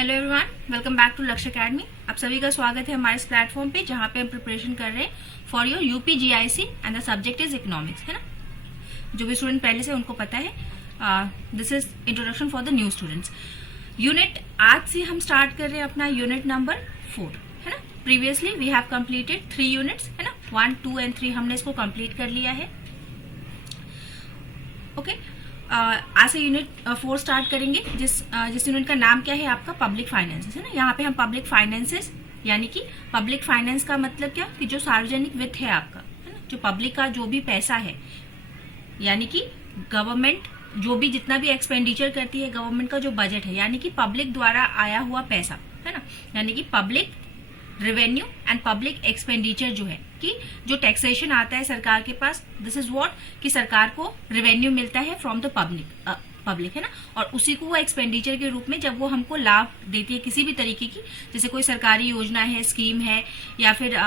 Hello everyone, welcome back to Lakshya academy. आप सभी का स्वागत है हमारे इस प्लेटफॉर्म पे जहाँ पे हम प्रिपरेशन कर रहे हैं for your UP GIC and the subject is economics, है ना। जो भी स्टूडेंट पहले से उनको पता है, this is introduction for the new students. Unit आज से हम स्टार्ट कर रहे हैं अपना यूनिट नंबर 4, है ना। Previously we have completed 3 units, है ना। 1, 2 एंड 3 हमने इसको कंप्लीट कर लिया है। ओके, आज से यूनिट 4 स्टार्ट करेंगे, जिस यूनिट का नाम क्या है आपका, पब्लिक फाइनेंसेस, है ना। यहाँ पे हम पब्लिक फाइनेंसेस यानी कि पब्लिक फाइनेंस का मतलब क्या कि जो सार्वजनिक वित्त है आपका, है ना, जो पब्लिक का जो भी पैसा है, यानी कि गवर्नमेंट जो भी जितना भी एक्सपेंडिचर करती है, गवर्नमेंट का जो बजट है, यानी कि पब्लिक द्वारा आया हुआ पैसा, है ना। यानी कि public revenue and public expenditure जो है कि जो टैक्सेशन आता है सरकार के पास, दिस इज व्हाट कि सरकार को रेवेन्यू मिलता है फ्रॉम द पब्लिक, है ना। और उसी को वो एक्सपेंडिचर के रूप में जब वो हमको लाभ देती है किसी भी तरीके की, जैसे कोई सरकारी योजना है, स्कीम है, या फिर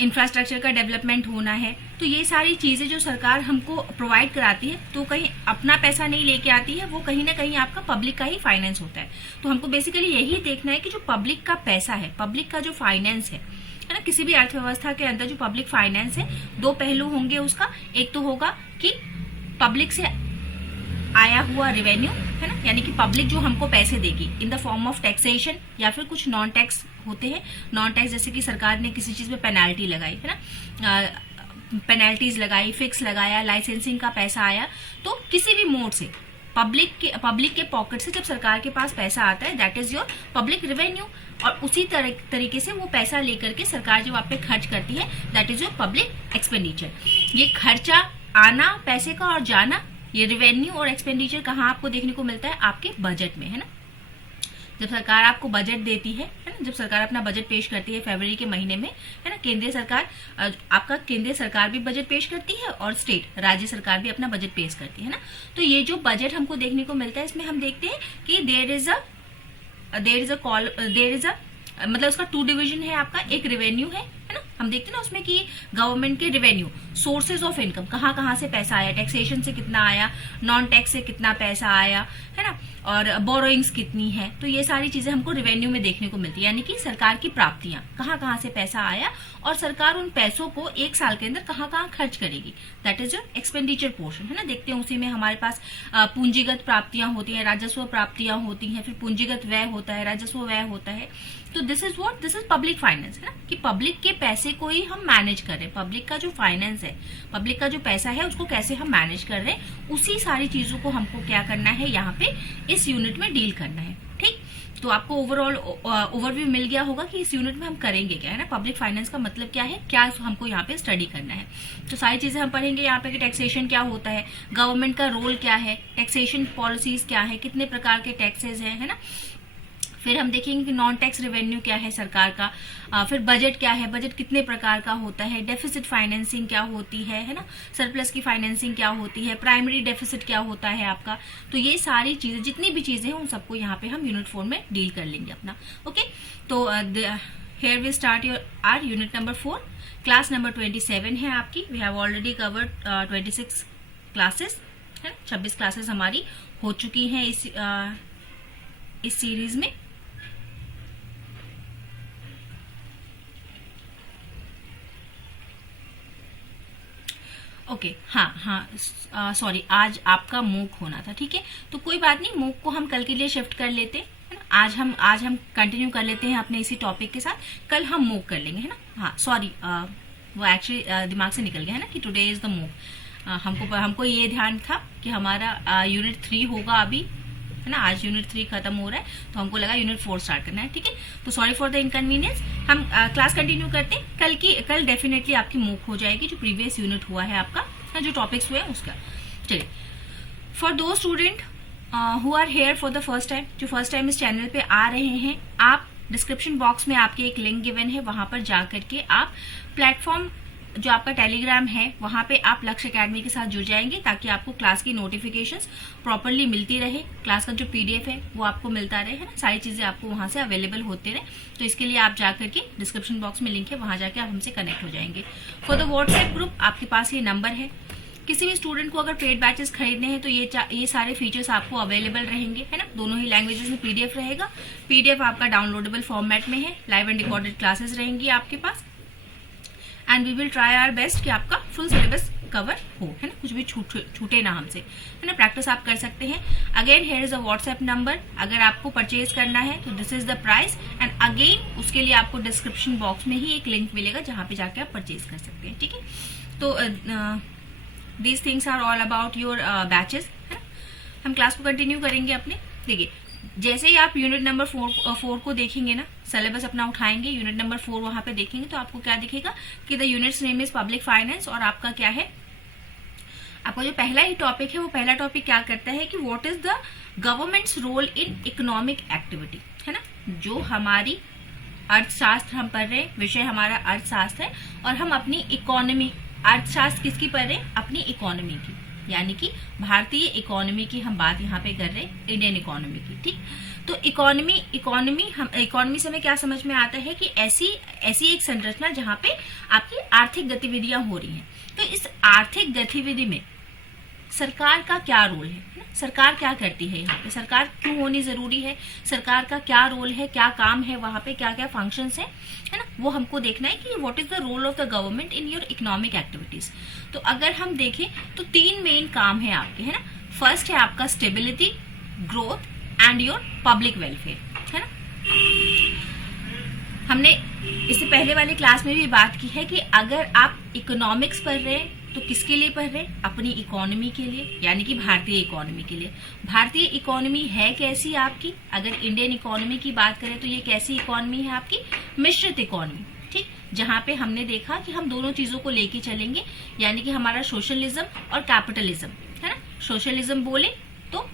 इंफ्रास्ट्रक्चर का डेवलपमेंट होना है, तो ये सारी चीजें जो सरकार हमको प्रोवाइड कराती है, तो कहीं अपना पैसा नहीं लेके आती है, वो कहीं ना कहीं आपका पब्लिक का ही फाइनेंस होता है। तो हमको बेसिकली यही देखना है कि जो पब्लिक का पैसा है, पब्लिक का जो फाइनेंस है ना, किसी भी अर्थव्यवस्था के अंदर जो पब्लिक फाइनेंस है, 2 पहलू होंगे उसका। एक तो होगा कि पब्लिक से आया हुआ रेवेन्यू, है ना, यानी कि पब्लिक जो हमको पैसे देगी in the form of taxation, या फिर कुछ नॉन टैक्स होते हैं। नॉन टैक्स जैसे कि सरकार ने किसी चीज में पेनाल्टी लगाई, है ना, पेनाल्टीज लगाई, फिक्स लगाया, लाइसेंसिंग का पैसा आया, तो किसी भी मोड से पब्लिक के पॉकेट से जब सरकार के पास पैसा आता है, that is your public revenue. और उसी तरीके से वो पैसा लेकर के सरकार जो आप पे खर्च करती है, that is your public expenditure. ये खर्चा आना पैसे का और जाना, ये रेवेन्यू और एक्सपेंडिचर कहाँ आपको देखने को मिलता है, आपके बजट में, है ना। जब सरकार आपको बजट देती है ना, जब सरकार अपना बजट पेश करती है फरवरी के महीने में, है ना, केंद्रीय सरकार, आपका केंद्रीय सरकार भी बजट पेश करती है और स्टेट राज्य सरकार भी अपना बजट पेश करती है ना। तो ये जो बजट हमको देखने को मिलता है, इसमें हम देखते हैं कि देयर इज अ मतलब उसका 2 डिवीजन है आपका। एक रेवेन्यू है ना, हम देखते हैं ना उसमें कि गवर्नमेंट के रेवेन्यू, सोर्सेज ऑफ इनकम, कहाँ से पैसा आया, टैक्सेशन से कितना आया, नॉन टैक्स से कितना पैसा आया, है ना, और बोरोइंग्स कितनी है। तो ये सारी चीजें हमको रेवेन्यू में देखने को मिलती है, यानी कि सरकार की प्राप्तियां, कहाँ से पैसा आया और सरकार उन पैसों को 1 साल के अंदर कहाँ खर्च करेगी, that is your expenditure portion, है ना। देखते हैं उसी में हमारे पास पूंजीगत प्राप्तियां होती है, राजस्व प्राप्तियां होती हैं, फिर पूंजीगत व्यय होता है, राजस्व व्यय होता है। तो दिस इज पब्लिक फाइनेंस, है ना, कि पब्लिक के पैसे को ही हम मैनेज कर रहे हैं। पब्लिक का जो फाइनेंस है, पब्लिक का जो पैसा है, उसको कैसे हम मैनेज कर रहे हैं, उसी सारी चीजों को हमको क्या करना है, यहाँ पे इस यूनिट में डील करना है। ठीक, तो आपको ओवरऑल ओवरव्यू मिल गया होगा कि इस यूनिट में हम करेंगे क्या, है ना, पब्लिक फाइनेंस का मतलब क्या है, क्या हमको यहाँ पे स्टडी करना है। तो सारी चीजें हम पढ़ेंगे यहाँ पे कि टैक्सेशन क्या होता है, गवर्नमेंट का रोल क्या है, टैक्सेशन पॉलिसीज क्या है, कितने प्रकार के टैक्सेस हैं, है ना। फिर हम देखेंगे कि नॉन टैक्स रेवेन्यू क्या है सरकार का, फिर बजट क्या है, बजट कितने प्रकार का होता है, डेफिसिट फाइनेंसिंग क्या होती है ना, सरप्लस की फाइनेंसिंग क्या होती है, प्राइमरी डेफिसिट क्या होता है आपका। तो ये सारी चीजें, जितनी भी चीजें हैं, उन सबको यहाँ पे हम यूनिट 4 में डील कर लेंगे अपना। ओके, तो here we start our unit number 4। Class number 27 है आपकी। We have already covered 26 classes, है, 26 क्लासेस हमारी हो चुकी हैं इस सीरीज में। ओके, हाँ, सॉरी, आज आपका मूक होना था, ठीक है। तो कोई बात नहीं, मूक को हम कल के लिए शिफ्ट कर लेते हैं, है ना। आज हम कंटिन्यू कर लेते हैं अपने इसी टॉपिक के साथ, कल हम मूक कर लेंगे, है ना। हाँ, सॉरी, वो एक्चुअली दिमाग से निकल गया, है ना, कि टुडे इज द मूक। हमको ये ध्यान था कि हमारा यूनिट 3 होगा अभी, है ना। आज यूनिट 3 खत्म हो रहा है, तो हमको लगा यूनिट 4 स्टार्ट करना है, ठीक है। तो सॉरी फॉर द इनकन्वीनियंस। हम क्लास कंटिन्यू करते हैं। कल डेफिनेटली आपकी मूक हो जाएगी, जो प्रीवियस यूनिट हुआ है आपका, जो टॉपिक्स हुए उसका। चलिए, for those student who are here for the first time, जो फर्स्ट टाइम इस चैनल पे आ रहे हैं, आप डिस्क्रिप्शन बॉक्स में आपके एक लिंक गिवन है, वहां पर जा करके आप प्लेटफॉर्म जो आपका टेलीग्राम है, वहां पे आप लक्ष्य अकेडमी के साथ जुड़ जाएंगे, ताकि आपको क्लास की नोटिफिकेशंस प्रॉपरली मिलती रहे, क्लास का जो पीडीएफ है वो आपको मिलता रहे, है ना, सारी चीजें आपको वहां से अवेलेबल होते रहे। तो इसके लिए आप जाकर के डिस्क्रिप्शन बॉक्स में लिंक है, वहां जाके आप हमसे कनेक्ट हो जाएंगे। फॉर द व्हाट्सएप ग्रुप आपके पास ये नंबर है, किसी भी स्टूडेंट को अगर पेड बैचेस खरीदने हैं तो ये सारे फीचर्स आपको अवेलेबल रहेंगे, है ना। दोनों ही लैंग्वेजेस में पीडीएफ रहेगा। पीडीएफ आपका डाउनलोडेबल फॉर्मेट में है। लाइव एंड रिकॉर्डेड क्लासेस रहेंगी आपके पास, and we will try our best कि आपका फुल सिलेबस कवर हो, है ना, कुछ भी छूटे ना हमसे, है ना। प्रैक्टिस आप कर सकते हैं। Again here is a WhatsApp number, अगर आपको परचेज करना है तो this is the price, and again उसके लिए आपको डिस्क्रिप्शन बॉक्स में ही एक लिंक मिलेगा जहां पे जाके आप परचेज कर सकते हैं, ठीक है। तो these things are all about your batches, है ना। हम क्लास को कंटिन्यू करेंगे अपने। देखिए, जैसे ही आप यूनिट नंबर 4 को देखेंगे ना, सिलेबस अपना उठाएंगे, यूनिट नंबर 4 वहां पे देखेंगे तो आपको क्या दिखेगा कि the units name is public finance, और आपका क्या है, आपका जो पहला ही टॉपिक है वो पहला टॉपिक क्या करता है कि what is the government's role in economic activity, है ना। जो हमारी अर्थशास्त्र हम पढ़ रहे हैं, विषय हमारा अर्थशास्त्र है, और हम अपनी इकोनॉमी, अर्थशास्त्र किसकी पढ़ रहे हैं, अपनी इकोनॉमी की, यानी कि भारतीय इकोनॉमी की हम बात यहाँ पे कर रहे हैं, इंडियन इकोनॉमी की, ठीक। तो इकोनॉमी से हमें क्या समझ में आता है कि ऐसी एक संरचना जहां पे आपकी आर्थिक गतिविधियां हो रही हैं। तो इस आर्थिक गतिविधि में सरकार का क्या रोल है ना, सरकार क्या करती है, यहाँ पे सरकार क्यों होनी जरूरी है, सरकार का क्या रोल है, क्या काम है, वहां पे क्या क्या फंक्शंस है ना, वो हमको देखना है कि what is the role of the government in your economic activities. तो अगर हम देखें तो 3 मेन काम है आपके, है ना। फर्स्ट है आपका stability, growth and your public welfare, है ना। हमने इससे पहले वाली क्लास में भी बात की है कि अगर आप इकोनॉमिक्स पढ़ रहे हैं तो किसके लिए पढ़ रहे हैं, अपनी इकोनॉमी के लिए, यानी कि भारतीय इकोनॉमी के लिए। भारतीय इकोनॉमी है कैसी आपकी, अगर इंडियन इकोनॉमी की बात करें तो ये कैसी इकोनॉमी है आपकी, मिश्रित इकोनॉमी, ठीक, जहां पे हमने देखा कि हम दोनों चीजों को लेके चलेंगे, यानी कि हमारा सोशलिज्म और कैपिटलिज्म, है ना। सोशलिज्म बोले तो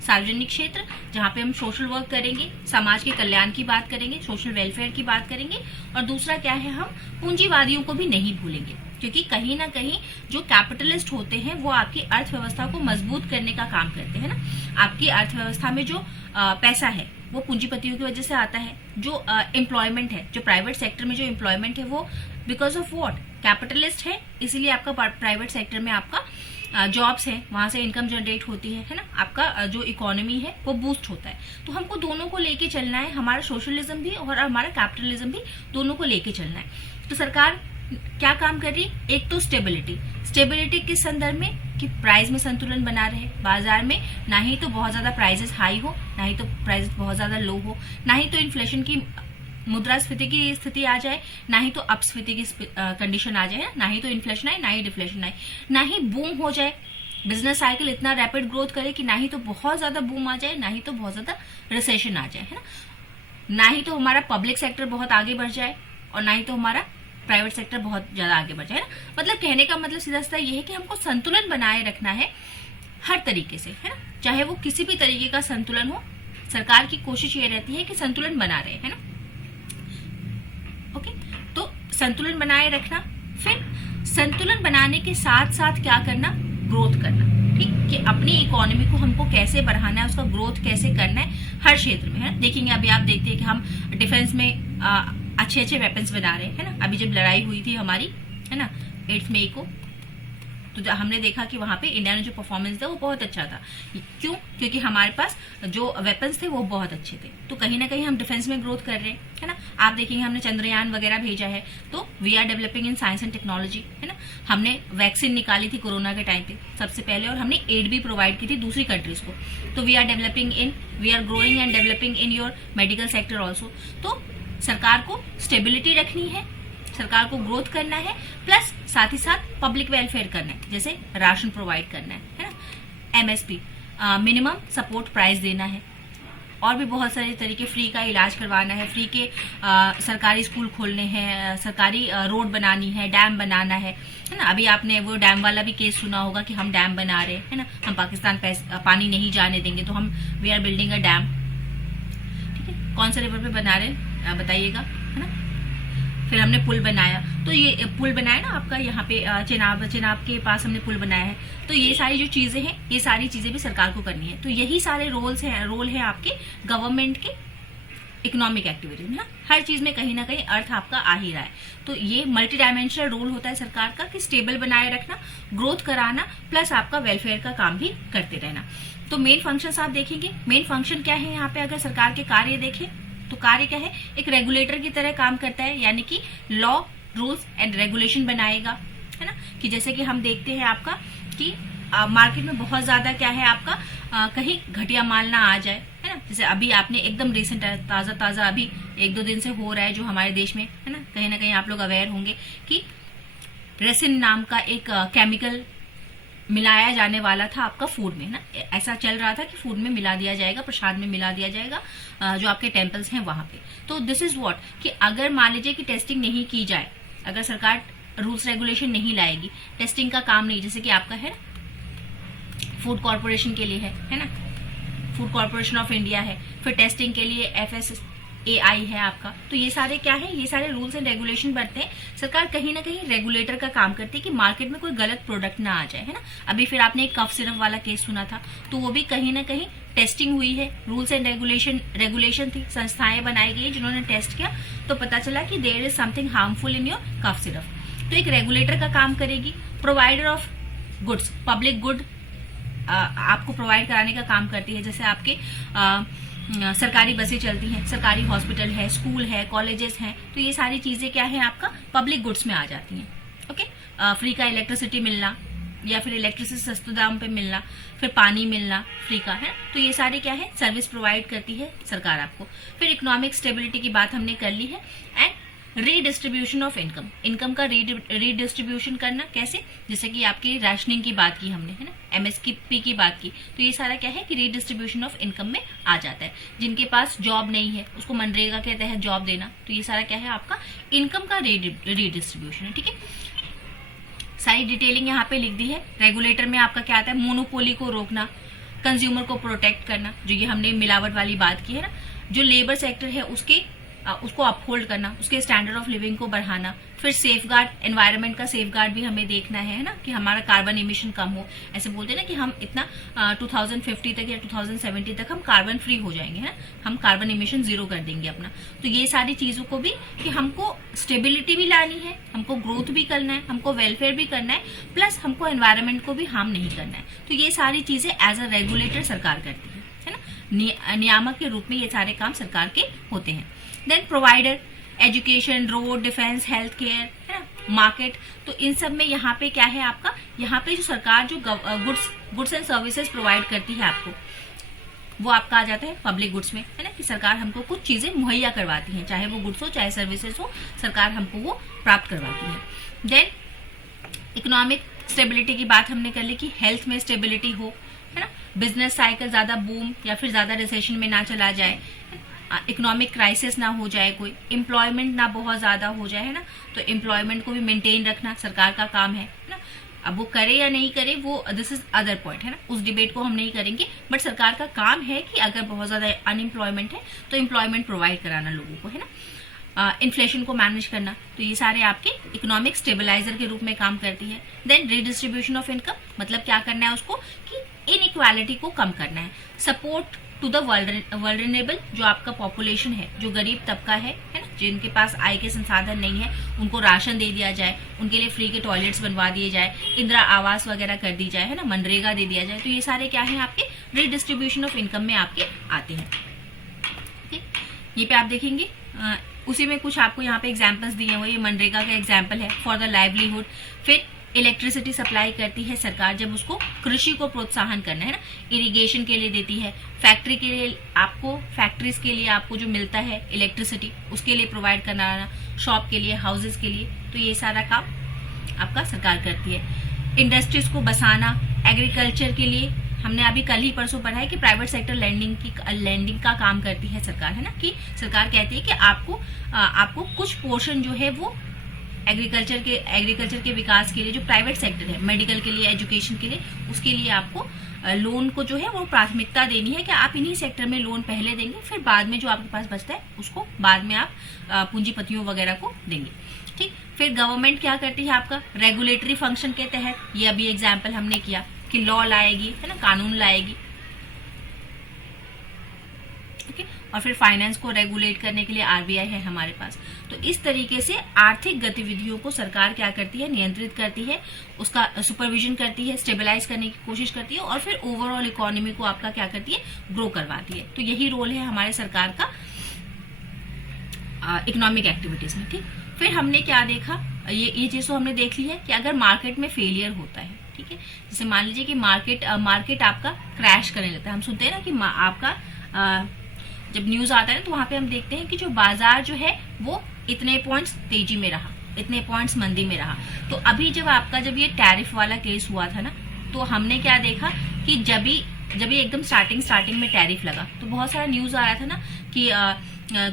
सार्वजनिक क्षेत्र, जहां पे हम सोशल वर्क करेंगे, समाज के कल्याण की बात करेंगे, सोशल वेलफेयर की बात करेंगे, और दूसरा क्या है, हम पूंजीवादियों को भी नहीं भूलेंगे, क्योंकि कहीं ना कहीं जो कैपिटलिस्ट होते हैं वो आपकी अर्थव्यवस्था को मजबूत करने का काम करते हैं ना। आपकी अर्थव्यवस्था में जो पैसा है वो पूंजीपतियों की वजह से आता है। जो एम्प्लॉयमेंट है, जो प्राइवेट सेक्टर में जो एम्प्लॉयमेंट है वो बिकॉज ऑफ व्हाट, कैपिटलिस्ट है, इसीलिए आपका प्राइवेट सेक्टर में आपका जॉब्स है, वहां से इनकम जनरेट होती है ना। आपका जो इकोनॉमी है वो बूस्ट होता है। तो हमको दोनों को लेके चलना है, हमारा सोशलिज्म भी और हमारा कैपिटलिज्म भी, दोनों को लेके चलना है। तो सरकार क्या काम कर रही है, एक तो स्टेबिलिटी किस संदर्भ में कि प्राइस में संतुलन बना रहे बाजार में, ना ही तो बहुत ज्यादा प्राइसेस हाई हो, ना ही तो प्राइसेस बहुत ज्यादा लो हो, ना ही तो इन्फ्लेशन की मुद्रास्फीति की स्थिति आ जाए, ना ही तो अपस्फीति की कंडीशन आ जाए, ना ही तो इन्फ्लेशन आए, ना ही डिफ्लेशन आए, ना ही बूम हो जाए, बिजनेस साइकिल इतना रैपिड ग्रोथ करे कि ना ही तो बहुत ज्यादा बूम आ जाए, ना ही तो बहुत ज्यादा रिसेशन आ जाए, है ना ही तो हमारा पब्लिक सेक्टर बहुत आगे बढ़ जाए, और ना ही तो हमारा प्राइवेट सेक्टर बहुत ज्यादा आगे बढ़ जाए, है ना। मतलब कहने का मतलब सीधा सीधा ये है कि हमको संतुलन बनाए रखना है हर तरीके से, है ना, चाहे वो किसी भी तरीके का संतुलन हो। सरकार की कोशिश ये रहती है कि संतुलन बना रहे, है ना। ओके, तो संतुलन बनाए रखना, फिर संतुलन बनाने के साथ साथ क्या करना, ग्रोथ करना, ठीक, कि अपनी इकोनॉमी को हमको कैसे बढ़ाना है, उसका ग्रोथ कैसे करना है हर क्षेत्र में, है ना। देखेंगे अभी आप देखते हैं कि हम डिफेंस में अच्छे वेपन्स बना रहे हैं, है ना। अभी जब लड़ाई हुई थी हमारी, है ना, 8 मई को, तो हमने देखा कि वहां पे इंडिया ने जो परफॉर्मेंस दिया वो बहुत अच्छा था। क्यों, क्योंकि हमारे पास जो वेपन्स थे वो बहुत अच्छे थे। तो कहीं ना कहीं हम डिफेंस में ग्रोथ कर रहे हैं, है ना। आप देखेंगे हमने चंद्रयान वगैरह भेजा है, तो we are developing in science and technology, है ना। हमने वैक्सीन निकाली थी कोरोना के टाइम पे सबसे पहले, और हमने एड भी प्रोवाइड की थी दूसरी कंट्रीज को। तो we are growing and developing in your medical sector also. तो सरकार को स्टेबिलिटी रखनी है, सरकार को ग्रोथ करना है, प्लस साथ ही साथ पब्लिक वेलफेयर करना है, जैसे राशन प्रोवाइड करना है ना, एमएसपी मिनिमम सपोर्ट प्राइस देना है, और भी बहुत सारे तरीके, फ्री का इलाज करवाना है, फ्री के सरकारी स्कूल खोलने हैं, सरकारी रोड बनानी है, डैम बनाना है ना। अभी आपने वो डैम वाला भी केस सुना होगा कि हम डैम बना रहे हैं, है ना, हम पाकिस्तान पानी नहीं जाने देंगे, तो हम we are building a dam, ठीक है। कौन से रिवर पे बना रहे हैं बताइएगा, है ना। फिर हमने पुल बनाया, तो ये पुल बनाया ना आपका यहाँ पे चेनाब के पास हमने पुल बनाया है। तो ये सारी जो चीजें हैं, ये सारी चीजें भी सरकार को करनी है। तो यही सारे रोल है आपके गवर्नमेंट के इकोनॉमिक एक्टिविटी में, हर चीज में कहीं ना कहीं अर्थ आपका आ ही रहा है। तो ये मल्टी डायमेंशनल रोल होता है सरकार का कि स्टेबल बनाए रखना, ग्रोथ कराना, प्लस आपका वेलफेयर का काम भी करते रहना। तो मेन फंक्शंस आप देखेंगे, मेन फंक्शन क्या है यहाँ पे अगर सरकार के कार्य देखें तो कार्य क्या है, एक रेगुलेटर की तरह काम करता है, यानी कि लॉ, रूल्स एंड रेगुलेशन बनाएगा, है ना। कि जैसे कि हम देखते हैं आपका कि मार्केट में बहुत ज्यादा क्या है आपका कहीं घटिया माल ना आ जाए, है ना। जैसे अभी आपने एकदम रिसेंट ताजा अभी 1-2 दिन से हो रहा है जो हमारे देश में, है ना कहीं आप लोग अवेयर होंगे कि रेसिन नाम का एक केमिकल मिलाया जाने वाला था आपका फूड में, ना। ऐसा चल रहा था कि फूड में मिला दिया जाएगा, प्रसाद में मिला दिया जाएगा जो आपके टेम्पल्स हैं वहां पे। तो दिस इज व्हाट कि अगर मान लीजिए कि टेस्टिंग नहीं की जाए, अगर सरकार रूल्स रेगुलेशन नहीं लाएगी, टेस्टिंग का काम नहीं, जैसे कि आपका है फूड कॉर्पोरेशन के लिए है ना, फूड कॉर्पोरेशन ऑफ इंडिया है, फिर टेस्टिंग के लिए FSAI है आपका। तो ये सारे क्या है, ये सारे रूल्स एंड रेगुलेशन बनते हैं। सरकार कहीं ना कहीं रेगुलेटर का काम करती है कि मार्केट में कोई गलत प्रोडक्ट ना आ जाए, है ना। अभी फिर आपने एक कफ सिरप वाला केस सुना था, तो वो भी कहीं ना कहीं टेस्टिंग हुई है, रूल्स एंड रेगुलेशन थी, संस्थाएं बनाई गई जिन्होंने टेस्ट किया, तो पता चला कि there is something harmful in your cough syrup. तो एक रेगुलेटर का काम करेगी। Provider of goods, public good आपको प्रोवाइड कराने का काम करती है। जैसे आपके सरकारी बसें चलती हैं, सरकारी हॉस्पिटल है, स्कूल है, कॉलेजेस हैं, तो ये सारी चीजें क्या है आपका पब्लिक गुड्स में आ जाती हैं। ओके, फ्री का इलेक्ट्रिसिटी मिलना या फिर इलेक्ट्रिसिटी सस्ते दाम पे मिलना, फिर पानी मिलना फ्री का, है। तो ये सारे क्या है सर्विस प्रोवाइड करती है सरकार आपको। फिर इकोनॉमिक स्टेबिलिटी की बात हमने कर ली है। And redistribution of income, income का रीडिस्ट्रीब्यूशन करना कैसे, जैसे कि आपकी राशनिंग की बात की हमने, है ना, MSP की बात की, तो ये सारा क्या है कि रीडिस्ट्रीब्यूशन ऑफ इनकम में आ जाता है। जिनके पास जॉब नहीं है उसको मनरेगा के तहत जॉब देना, तो ये सारा क्या है आपका इनकम का रीडिस्ट्रीब्यूशन है। ठीक है, सारी डिटेलिंग यहाँ पे लिख दी है। रेगुलेटर में आपका क्या आता है, मोनोपोली को रोकना, कंज्यूमर को प्रोटेक्ट करना, जो ये हमने मिलावट वाली बात की है ना। जो लेबर सेक्टर है उसको अपहोल्ड करना, उसके स्टैंडर्ड ऑफ लिविंग को बढ़ाना। फिर सेफगार्ड, एनवायरनमेंट का सेफगार्ड भी हमें देखना है ना, कि हमारा कार्बन इमिशन कम हो। ऐसे बोलते हैं ना कि हम इतना 2050 तक या 2070 तक हम कार्बन फ्री हो जाएंगे, है, हम कार्बन इमिशन 0 कर देंगे अपना। तो ये सारी चीजों को भी कि हमको स्टेबिलिटी भी लानी है, हमको ग्रोथ भी करना है, हमको वेलफेयर भी करना है, प्लस हमको एनवायरनमेंट को भी हार्म नहीं करना है। तो ये सारी चीजें एज अ रेगुलेटर सरकार करती है ना। नियामक के रूप में ये सारे काम सरकार के होते हैं। Then provider, education, road, defence, health care, है ना, मार्केट। तो इन सब में यहाँ पे क्या है आपका, यहाँ पे जो सरकार जो गुड्स एंड सर्विसेज प्रोवाइड करती है आपको, वो आपका आ जाता है पब्लिक गुड्स में, है ना, कि सरकार हमको कुछ चीजें मुहैया करवाती है, चाहे वो गुड्स हो चाहे सर्विसेज हो, सरकार हमको वो प्राप्त करवाती है। देन इकोनॉमिक स्टेबिलिटी की बात हमने कर ली कि हेल्थ में स्टेबिलिटी हो, है ना, बिजनेस साइकिल ज्यादा बूम या फिर ज्यादा रिसेशन में ना चला जाए, इकोनॉमिक क्राइसिस ना हो जाए, कोई एम्प्लॉयमेंट ना बहुत ज्यादा हो जाए, है ना। तो एम्प्लॉयमेंट को भी मेंटेन रखना सरकार का काम है ना। अब वो करे या नहीं करे वो दिस इज अदर पॉइंट, है ना, उस डिबेट को हम नहीं करेंगे। बट सरकार का काम है कि अगर बहुत ज्यादा अनएम्प्लॉयमेंट है तो एम्प्लॉयमेंट प्रोवाइड कराना लोगों को, है ना। इन्फ्लेशन को मैनेज करना, तो ये सारे आपके इकोनॉमिक स्टेबलाइजर के रूप में काम करती है। देन रीडिस्ट्रीब्यूशन ऑफ इनकम, मतलब क्या करना है उसको कि इनइक्वालिटी को कम करना है। सपोर्ट टू द वल्नरेबल, जो आपका पॉपुलेशन है, जो गरीब तबका है ना, जिनके पास आय के संसाधन नहीं है, उनको राशन दे दिया जाए, उनके लिए फ्री के टॉयलेट्स बनवा दिए जाए, इंदिरा आवास वगैरह कर दी जाए, है ना, मनरेगा दे दिया जाए। तो ये सारे क्या है आपके रीडिस्ट्रीब्यूशन ऑफ इनकम में आपके आते हैं। ये पे आप देखेंगे उसी में कुछ आपको यहाँ पे एग्जाम्पल्स दिए हुए, ये मनरेगा का एग्जाम्पल है फॉर द लाइवलीहुड। फिर इलेक्ट्रिसिटी सप्लाई करती है सरकार जब उसको कृषि को प्रोत्साहन करना है ना, इरिगेशन के लिए देती है। फैक्ट्री के लिए आपको, फैक्ट्रीज के लिए आपको जो मिलता है इलेक्ट्रिसिटी, उसके लिए प्रोवाइड करना, शॉप के लिए, हाउसेज के लिए, तो ये सारा काम आपका सरकार करती है। इंडस्ट्रीज को बसाना, एग्रीकल्चर के लिए हमने अभी कल ही परसों पढ़ा है कि प्राइवेट सेक्टर लैंडिंग का काम करती है सरकार, है ना, कि सरकार कहती है कि आपको कुछ पोर्शन जो है वो एग्रीकल्चर के विकास के लिए, जो प्राइवेट सेक्टर है, मेडिकल के लिए, एजुकेशन के लिए, उसके लिए आपको लोन को जो है वो प्राथमिकता देनी है कि आप इन्हीं सेक्टर में लोन पहले देंगे, फिर बाद में जो आपके पास बचता है उसको बाद में आप पूंजीपतियों वगैरह को देंगे। ठीक, फिर गवर्नमेंट क्या करती है आपका रेगुलेटरी फंक्शन के तहत, ये अभी एग्जाम्पल हमने किया कि लॉ लाएगी, है ना, कानून लाएगी। ओके, और फिर फाइनेंस को रेगुलेट करने के लिए आरबीआई है हमारे पास। तो इस तरीके से आर्थिक गतिविधियों को सरकार क्या करती है, नियंत्रित करती है, उसका सुपरविजन करती है, स्टेबलाइज करने की कोशिश करती है और फिर ओवरऑल इकोनॉमी को आपका क्या करती है, ग्रो करवाती है। तो यही रोल है हमारे सरकार का इकोनॉमिक एक्टिविटीज में। ठीक, फिर हमने क्या देखा, ये चीज तो हमने देख ली है कि अगर मार्केट में फेलियर होता है, ठीक है, जैसे मान लीजिए कि मार्केट आपका क्रैश करने लगता है। हम सुनते हैं ना कि आपका जब न्यूज आता है ना तो वहां पे हम देखते हैं कि जो बाजार जो है वो इतने पॉइंट्स तेजी में रहा, इतने पॉइंट्स मंदी में रहा। तो अभी जब ये टैरिफ वाला केस हुआ था ना, तो हमने क्या देखा कि जब ये एकदम स्टार्टिंग में टैरिफ लगा तो बहुत सारा न्यूज आ रहा था ना कि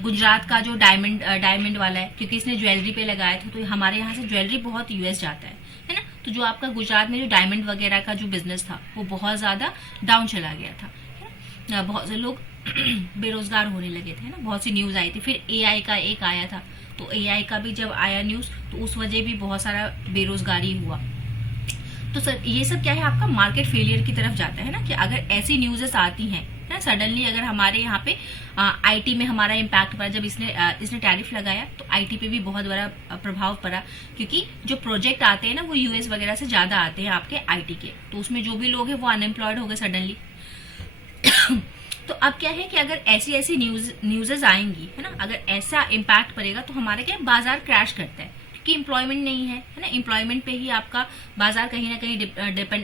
गुजरात का जो डायमंड वाला है, क्योंकि इसने ज्वेलरी पे लगाया था, तो हमारे यहाँ से ज्वेलरी बहुत यूएस जाता है ना। तो जो आपका गुजरात में जो डायमंड वगैरह का जो बिजनेस था वो बहुत ज्यादा डाउन चला गया था, है ना। बहुत से लोग बेरोजगार होने लगे थे, है ना। बहुत सी न्यूज आई थी। फिर एआई का एक आया था, तो एआई का भी जब आया न्यूज तो उस वजह भी बहुत सारा बेरोजगारी हुआ। तो सर ये सब क्या है, आपका मार्केट फेलियर की तरफ जाता है ना, कि अगर ऐसी न्यूजेस आती हैं ना सडनली, अगर हमारे यहाँ पे आईटी में हमारा इम्पैक्ट पड़ा, जब इसने टैरिफ लगाया तो आईटी पे भी बहुत बड़ा प्रभाव पड़ा, क्योंकि जो प्रोजेक्ट आते हैं ना वो यूएस वगैरह से ज्यादा आते हैं आपके आईटी के, तो उसमें जो भी लोग हैं वो अनएम्प्लॉयड हो गए सडनली। तो अब क्या है कि अगर ऐसी न्यूजेस आएंगी, है ना, अगर ऐसा इम्पैक्ट पड़ेगा तो हमारे क्या बाजार क्रैश करता है, कि एम्प्लॉयमेंट नहीं है ना। एम्प्लॉयमेंट पे ही आपका बाजार कहीं ना कहीं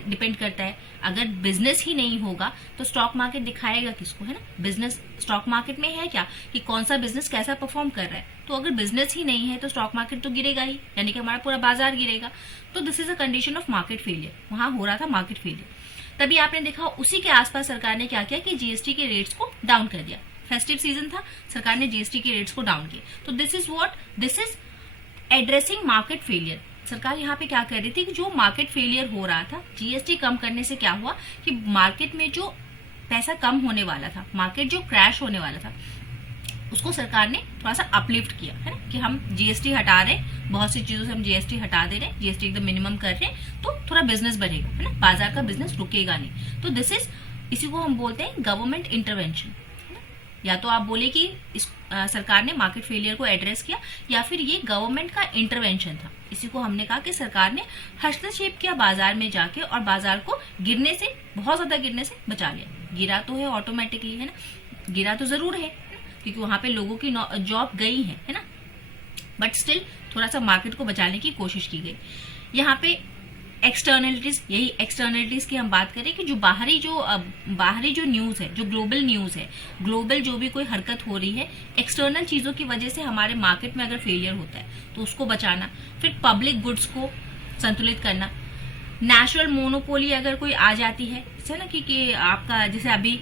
डिपेंड करता है। अगर बिजनेस ही नहीं होगा तो स्टॉक मार्केट दिखाएगा किसको, है ना। बिजनेस स्टॉक मार्केट में है क्या, कि कौन सा बिजनेस कैसा परफॉर्म कर रहा है। तो अगर बिजनेस ही नहीं है तो स्टॉक मार्केट तो गिरेगा ही, यानी कि हमारा पूरा बाजार गिरेगा। तो this is a condition of market failure. वहां हो रहा था मार्केट फेलियर। तभी आपने देखा उसी के आसपास सरकार ने क्या किया कि जीएसटी के रेट्स को डाउन कर दिया। फेस्टिव सीजन था, सरकार ने जीएसटी के रेट्स को डाउन किए। तो this is addressing market failure. सरकार यहाँ पे क्या कर रही थी कि जो मार्केट फेलियर हो रहा था, जीएसटी कम करने से क्या हुआ कि मार्केट में जो पैसा कम होने वाला था, मार्केट जो क्रैश होने वाला था, उसको सरकार ने थोड़ा सा अपलिफ्ट किया, है ना, कि हम जीएसटी हटा रहे, बहुत सी चीजों से हम जीएसटी हटा दे रहे, जीएसटी एकदम मिनिमम कर रहे, तो थोड़ा बिजनेस बढ़ेगा, है ना, बाजार का बिजनेस रुकेगा नहीं। तो इसी को हम बोलते हैं गवर्नमेंट इंटरवेंशन। या तो आप बोले कि सरकार ने मार्केट फेलियर को एड्रेस किया, या फिर ये गवर्नमेंट का इंटरवेंशन था। इसी को हमने कहा कि सरकार ने हस्तक्षेप किया बाजार में जाके और बाजार को बहुत ज्यादा गिरने से बचा लिया। गिरा तो है ऑटोमेटिकली, है ना, गिरा तो जरूर है, क्योंकि वहां पे लोगों की जॉब गई है ना, बट स्टिल थोड़ा सा मार्केट को बचाने की कोशिश की गई। यहाँ पे एक्सटर्नलिटीज की हम बात करें कि जो बाहरी जो न्यूज है, जो ग्लोबल न्यूज है, ग्लोबल जो भी कोई हरकत हो रही है, एक्सटर्नल चीजों की वजह से हमारे मार्केट में अगर फेलियर होता है तो उसको बचाना। फिर पब्लिक गुड्स को संतुलित करना। नेचुरल मोनोपोली अगर कोई आ जाती है, जैसे ना कि आपका जैसे अभी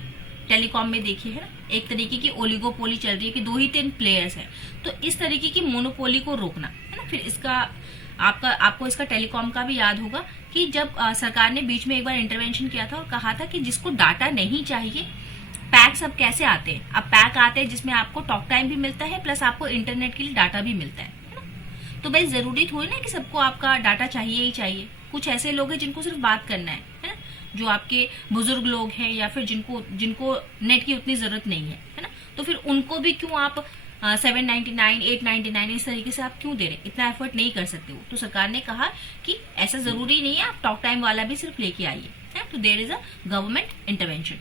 टेलीकॉम में देखिए, है ना, एक तरीके की ओलिगोपोली चल रही है कि 2 ही 3 प्लेयर्स हैं। तो इस तरीके की मोनोपोली को रोकना, है ना। फिर इसका आपको इसका टेलीकॉम का भी याद होगा कि जब सरकार ने बीच में एक बार इंटरवेंशन किया था और कहा था कि जिसको डाटा नहीं चाहिए, पैक्स अब कैसे आते हैं, अब पैक आते हैं जिसमें आपको टॉक टाइम भी मिलता है प्लस आपको इंटरनेट के लिए डाटा भी मिलता है ना। तो भाई जरूरी थोड़ी ना कि सबको आपका डाटा चाहिए ही चाहिए। कुछ ऐसे लोग हैं जिनको सिर्फ बात करना है ना, जो आपके बुजुर्ग लोग हैं या फिर जिनको नेट की उतनी जरूरत नहीं है ना। तो फिर उनको भी क्यों आप 799, 899 इस तरीके से आप क्यों दे रहे, इतना एफर्ट नहीं कर सकते हो। तो सरकार ने कहा कि ऐसा जरूरी नहीं है, आप टॉक टाइम वाला भी सिर्फ लेके आइए, तो there is a government intervention.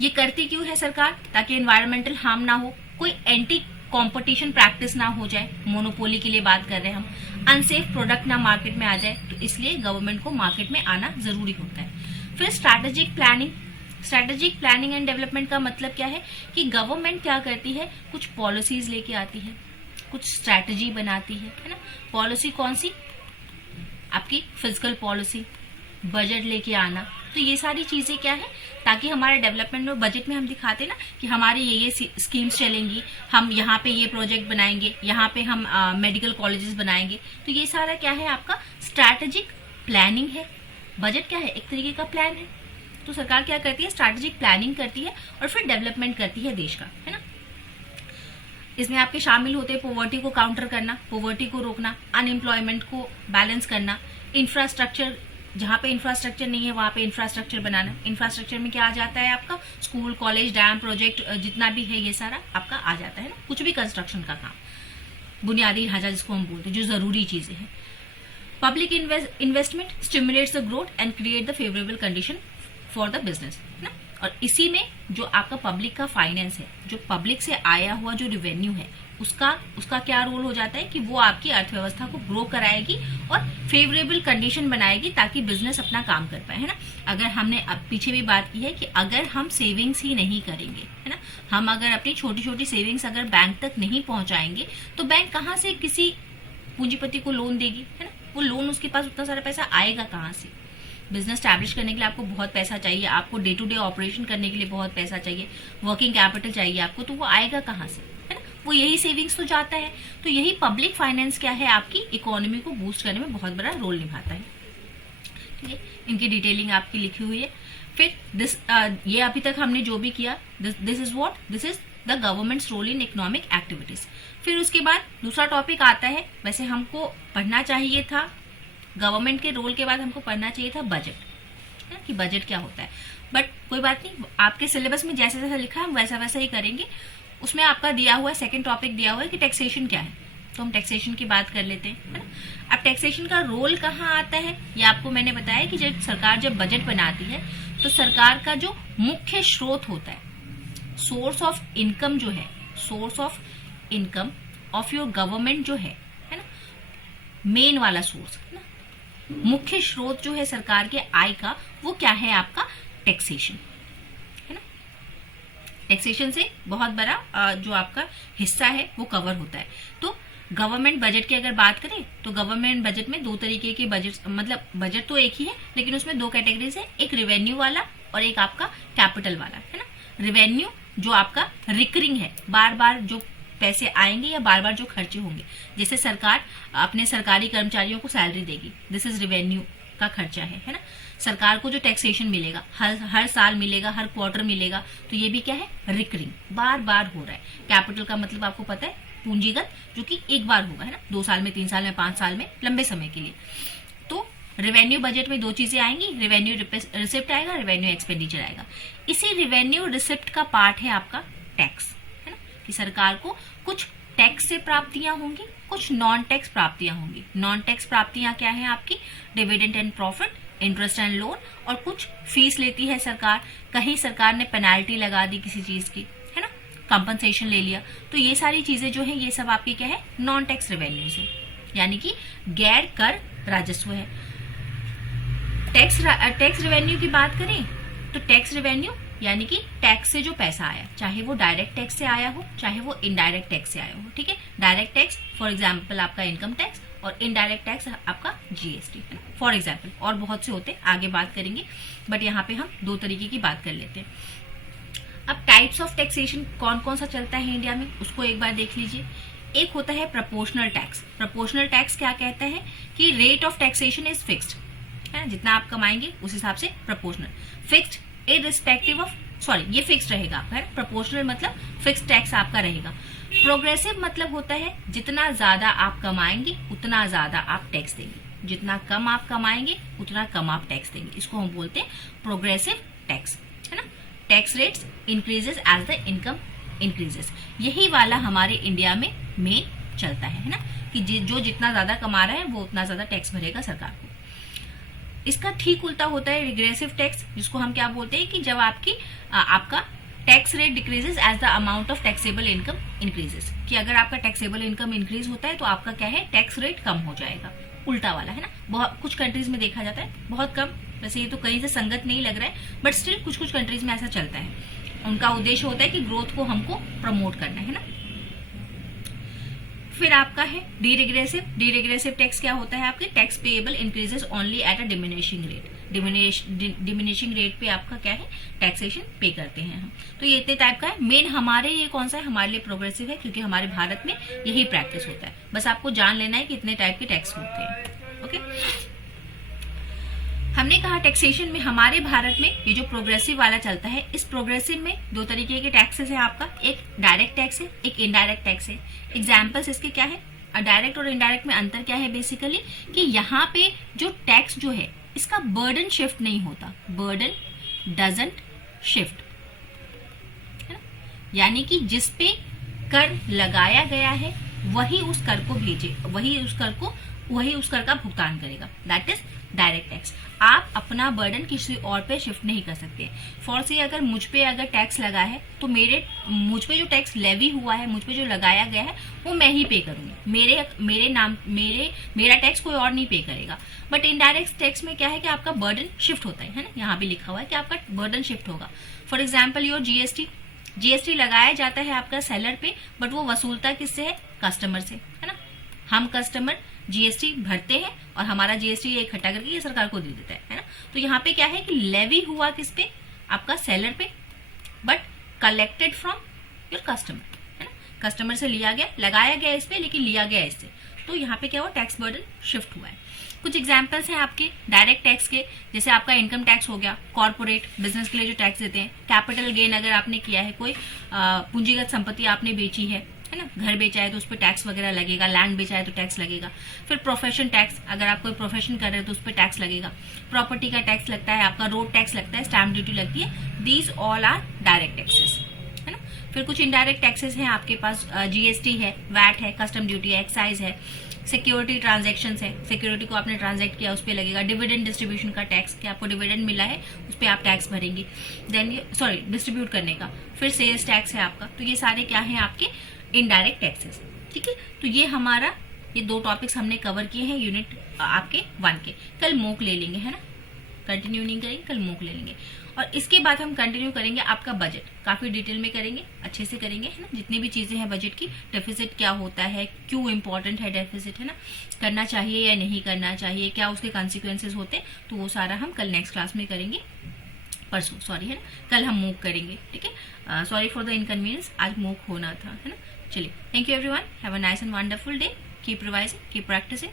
ये करती क्यों है सरकार, ताकि एनवायरमेंटल हार्म ना हो, कोई एंटी कंपटीशन प्रैक्टिस ना हो जाए। मोनोपोली के लिए बात कर रहे हैं हम, अनसेफ प्रोडक्ट ना मार्केट में आ जाए, तो इसलिए गवर्नमेंट को मार्केट में आना जरूरी होता है। फिर स्ट्रैटेजिक प्लानिंग एंड डेवलपमेंट का मतलब क्या है कि गवर्नमेंट क्या करती है, कुछ पॉलिसीज लेके आती है, कुछ स्ट्रैटेजी बनाती है ना। पॉलिसी कौन सी, आपकी फिजिकल पॉलिसी, बजट लेके आना। तो ये सारी चीजें क्या है, ताकि हमारे डेवलपमेंट में बजट में हम दिखाते ना कि हमारे ये स्कीम्स चलेंगी, हम यहाँ पे ये प्रोजेक्ट बनाएंगे, यहाँ पे हम मेडिकल कॉलेजेस बनाएंगे। तो ये सारा क्या है, आपका स्ट्रैटेजिक प्लानिंग है। बजट क्या है, एक तरीके का प्लान है। तो सरकार क्या करती है, स्ट्रैटेजिक प्लानिंग करती है और फिर डेवलपमेंट करती है देश का, है ना। इसमें आपके शामिल होते हैं पॉवर्टी को काउंटर करना, पॉवर्टी को रोकना, अनएम्प्लॉयमेंट को बैलेंस करना, इंफ्रास्ट्रक्चर जहाँ पे इंफ्रास्ट्रक्चर नहीं है वहाँ पे इंफ्रास्ट्रक्चर बनाना। इंफ्रास्ट्रक्चर में क्या आ जाता है आपका, स्कूल, कॉलेज, डैम, प्रोजेक्ट, जितना भी है ये सारा आपका आ जाता है ना, कुछ भी कंस्ट्रक्शन का काम, बुनियादी ढांचा जिसको हम बोलते हैं, जो जरूरी चीजें हैं। Public investment stimulates the growth and create the favourable condition for the business ना। और इसी में जो आपका पब्लिक का फाइनेंस है, जो पब्लिक से आया हुआ जो रेवेन्यू है, उसका क्या रोल हो जाता है कि वो आपकी अर्थव्यवस्था को ग्रो कराएगी और फेवरेबल कंडीशन बनाएगी ताकि बिजनेस अपना काम कर पाए, है ना। अगर हमने अब पीछे भी बात की है कि अगर हम सेविंग्स ही नहीं करेंगे, है ना, हम अगर अपनी छोटी छोटी सेविंग्स अगर बैंक तक नहीं पहुंचाएंगे तो बैंक कहाँ से किसी पूंजीपति को लोन देगी, है ना। वो लोन, उसके पास उतना सारा पैसा आएगा कहाँ से। बिजनेस स्टैब्लिश करने के लिए आपको बहुत पैसा चाहिए, आपको डे टू डे ऑपरेशन करने के लिए बहुत पैसा चाहिए, वर्किंग कैपिटल चाहिए आपको, तो वो आएगा कहाँ से, है ना। वो यही सेविंग्स तो जाता है। तो यही पब्लिक फाइनेंस क्या है, आपकी इकोनॉमी को बूस्ट करने में बहुत बड़ा रोल निभाता है। ठीक है, इनकी डिटेलिंग आपकी लिखी हुई है। फिर ये अभी तक हमने जो भी किया, this is what, this is the government's role in economic activities. फिर उसके बाद दूसरा टॉपिक आता है, वैसे हमको पढ़ना चाहिए था गवर्नमेंट के रोल के बाद हमको पढ़ना चाहिए था बजट, है कि बजट क्या होता है, बट कोई बात नहीं, आपके सिलेबस में जैसा जैसा लिखा है हम वैसा वैसा ही करेंगे। उसमें आपका दिया हुआ है, सेकंड टॉपिक दिया हुआ है कि टैक्सेशन क्या है, तो हम टैक्सेशन की बात कर लेते हैं, है ना। अब टैक्सेशन का रोल कहाँ आता है, ये आपको मैंने बताया कि जब सरकार बजट बनाती है तो सरकार का जो मुख्य स्रोत होता है, सोर्स ऑफ इनकम जो है, source of income of your government जो है ना, मेन वाला सोर्स, है ना, मुख्य स्रोत जो है सरकार के आय का, वो क्या है आपका टैक्सेशन, है ना। टैक्सेशन से बहुत बड़ा जो आपका हिस्सा है वो कवर होता है। तो गवर्नमेंट बजट की अगर बात करें तो गवर्नमेंट बजट में दो तरीके के बजट, मतलब बजट तो एक ही है लेकिन उसमें दो कैटेगरीज है, एक रेवेन्यू वाला और एक आपका कैपिटल वाला, है ना। रेवेन्यू जो आपका रिकरिंग है, बार बार जो पैसे आएंगे या बार बार जो खर्चे होंगे, जैसे सरकार अपने सरकारी कर्मचारियों को सैलरी देगी, दिस इज रेवेन्यू का खर्चा है ना। सरकार को जो टैक्सेशन मिलेगा हर साल मिलेगा, हर क्वार्टर मिलेगा, तो ये भी क्या है, रिकरिंग, बार बार हो रहा है। कैपिटल का मतलब आपको पता है, पूंजीगत, जो कि एक बार होगा, है ना, 2 साल में, 3 साल में, 5 साल में, लंबे समय के लिए। तो रेवेन्यू बजट में दो चीजें आएंगी, रेवेन्यू रिसिप्ट आएगा, रेवेन्यू एक्सपेंडिचर आएगा। इसी रेवेन्यू रिसिप्ट का पार्ट है आपका टैक्स, है ना, कि सरकार को कुछ टैक्स से प्राप्तियां होंगी, कुछ नॉन टैक्स प्राप्तियां होंगी। नॉन टैक्स प्राप्तियां क्या है आपकी, dividend and profit, interest and loan, और कुछ फीस लेती है सरकार, कहीं सरकार ने पेनाल्टी लगा दी किसी चीज की, है ना, कंपनसेशन ले लिया, तो ये सारी चीजें जो है ये सब आपकी क्या है, नॉन टैक्स रेवेन्यूज है, यानी कि गैर कर राजस्व है। टैक्स रेवेन्यू की बात करें तो टैक्स रेवेन्यू यानी कि टैक्स से जो पैसा आया, चाहे वो डायरेक्ट टैक्स से आया हो, चाहे वो इनडायरेक्ट टैक्स से आया हो, ठीक है। डायरेक्ट टैक्स फॉर एग्जांपल आपका इनकम टैक्स, और इनडायरेक्ट टैक्स आपका जीएसटी, है ना, फॉर एग्जांपल। और बहुत से होते हैं, आगे बात करेंगे, बट यहाँ पे हम दो तरीके की बात कर लेते हैं। अब टाइप्स ऑफ टैक्सेशन कौन कौन सा चलता है इंडिया में, उसको एक बार देख लीजिए। एक होता है प्रोपोर्शनल टैक्स। प्रोपोर्शनल टैक्स क्या कहता है कि rate of taxation is fixed, है, जितना आप कमाएंगे उस हिसाब से proportional, fixed irrespective of, sorry ये फिक्स्ड रहेगा आपका, है। प्रोपोर्शनल मतलब फिक्स्ड टैक्स आपका रहेगा। प्रोग्रेसिव मतलब होता है जितना ज्यादा आप कमाएंगे उतना ज्यादा आप टैक्स देंगे, जितना कम आप कमाएंगे उतना कम आप टैक्स देंगे, इसको हम बोलते हैं प्रोग्रेसिव टैक्स, है ना। Tax rates increases as the income increases, यही वाला हमारे इंडिया में मेन चलता है ना, कि जो जितना ज्यादा कमा रहा है वो उतना ज्यादा टैक्स भरेगा सरकार को। इसका ठीक उल्टा होता है रिग्रेसिव टैक्स, जिसको हम क्या बोलते हैं कि जब आपका tax rate decreases as the amount of taxable income increases, कि अगर आपका टैक्सेबल इनकम इंक्रीज होता है तो आपका क्या है, टैक्स रेट कम हो जाएगा, उल्टा वाला, है ना। बहुत कुछ कंट्रीज में देखा जाता है, बहुत कम, वैसे ये तो कहीं से संगत नहीं लग रहा है, बट स्टिल कुछ कुछ कंट्रीज में ऐसा चलता है। उनका उद्देश्य होता है कि ग्रोथ को हमको प्रमोट करना है ना। फिर आपका है डीरेग्रेसिव। डीरेग्रेसिव टैक्स क्या होता है, आपके tax payable increases only at a diminishing rate. Diminishing rate पे आपका क्या है, टैक्सेशन पे करते हैं हम। तो ये इतने टाइप का है। मेन हमारे ये कौन सा है, हमारे लिए प्रोग्रेसिव है, क्योंकि हमारे भारत में यही प्रैक्टिस होता है। बस आपको जान लेना है कि इतने टाइप के टैक्स होते हैं। ओके, हमने कहा टैक्सेशन में हमारे भारत में ये जो प्रोग्रेसिव वाला चलता है, इस प्रोग्रेसिव में दो तरीके के टैक्सेस है आपका, एक डायरेक्ट टैक्स है, एक इनडायरेक्ट टैक्स है। एग्जाम्पल्स इसके क्या है, डायरेक्ट और इनडायरेक्ट में अंतर क्या है बेसिकली, कि यहाँ पे जो टैक्स जो है इसका बर्डन शिफ्ट नहीं होता, बर्डन डजंट शिफ्ट, है ना। यानी कि जिस पे कर लगाया गया है वही उस कर को भेजे, वही उस कर का भुगतान करेगा, दैट इज डायरेक्ट टैक्स। आप अपना बर्डन किसी और पे शिफ्ट नहीं कर सकते। फॉर से अगर मुझ पे अगर टैक्स लगा है तो मुझ पे जो टैक्स लेवी हुआ है, मुझ पे जो लगाया गया है वो मैं ही पे करूंगी, मेरा टैक्स कोई और नहीं पे करेगा। बट इनडायरेक्ट टैक्स में क्या है कि आपका बर्डन शिफ्ट होता है ना, यहाँ पे लिखा हुआ है कि आपका बर्डन शिफ्ट होगा। फॉर एग्जाम्पल योर जीएसटी लगाया जाता है आपका सेलर पे, बट वो वसूलता किससे है? कस्टमर से, है ना। हम कस्टमर जीएसटी भरते हैं और हमारा जीएसटी इकट्ठा करके ये सरकार को दे देता है ना। तो यहाँ पे क्या है कि लेवी हुआ किस पे? आपका सेलर पे, but collected from your customer, है ना। कस्टमर से लिया गया, लगाया गया इस पे, लेकिन लिया गया इससे। तो यहाँ पे क्या हुआ? टैक्स बर्डन शिफ्ट हुआ है। कुछ एग्जाम्पल्स हैं आपके डायरेक्ट टैक्स के, जैसे आपका इनकम टैक्स हो गया, कॉर्पोरेट बिजनेस के लिए जो टैक्स देते हैं, कैपिटल गेन अगर आपने किया है, कोई पूंजीगत संपत्ति आपने बेची है ना, घर बेचा है तो उस पर टैक्स वगैरह लगेगा, लैंड बेचा है तो टैक्स लगेगा। फिर प्रोफेशन टैक्स, अगर आप कोई प्रोफेशन कर रहे हो तो उस पर टैक्स लगेगा। प्रॉपर्टी का टैक्स लगता है, आपका रोड टैक्स लगता है, स्टैम्प ड्यूटी लगती है। These all are direct taxes, है ना। फिर कुछ इनडायरेक्ट टैक्सेस हैं आपके पास, जीएसटी है, वैट है, कस्टम ड्यूटी है, एक्साइज है, सिक्योरिटी ट्रांजेक्शन है, सिक्योरिटी को आपने ट्रांजेक्ट किया उस पर लगेगा। डिविडेंड डिस्ट्रीब्यूशन का टैक्स, कि आपको डिविडेंड मिला है उस पर आप टैक्स भरेंगे, देन डिस्ट्रीब्यूट करने का। फिर सेल्स टैक्स है आपका। तो ये सारे क्या है? आपके इनडायरेक्ट टैक्सेस, ठीक है। तो ये 2 टॉपिक्स हमने कवर किए हैं यूनिट आपके 1 के। कल मॉक ले लेंगे, है ना, कंटिन्यू नहीं करेंगे, कल मॉक ले लेंगे। और इसके बाद हम कंटिन्यू करेंगे आपका बजट, काफी डिटेल में करेंगे, अच्छे से करेंगे, है ना। जितनी भी चीजें हैं बजट की, डेफिसिट क्या होता है, क्यों इंपॉर्टेंट है डेफिसिट, है ना, करना चाहिए या नहीं करना चाहिए, क्या उसके कॉन्सिक्वेंसेज होते हैं, तो वो सारा हम कल नेक्स्ट क्लास में करेंगे, परसों सॉरी, है ना, कल हम मूव करेंगे, ठीक है। सॉरी फॉर द इनकन्वीनियंस, आज मूव होना था, है ना। चलिए, thank you everyone, have a nice and wonderful day, keep revising, keep practising.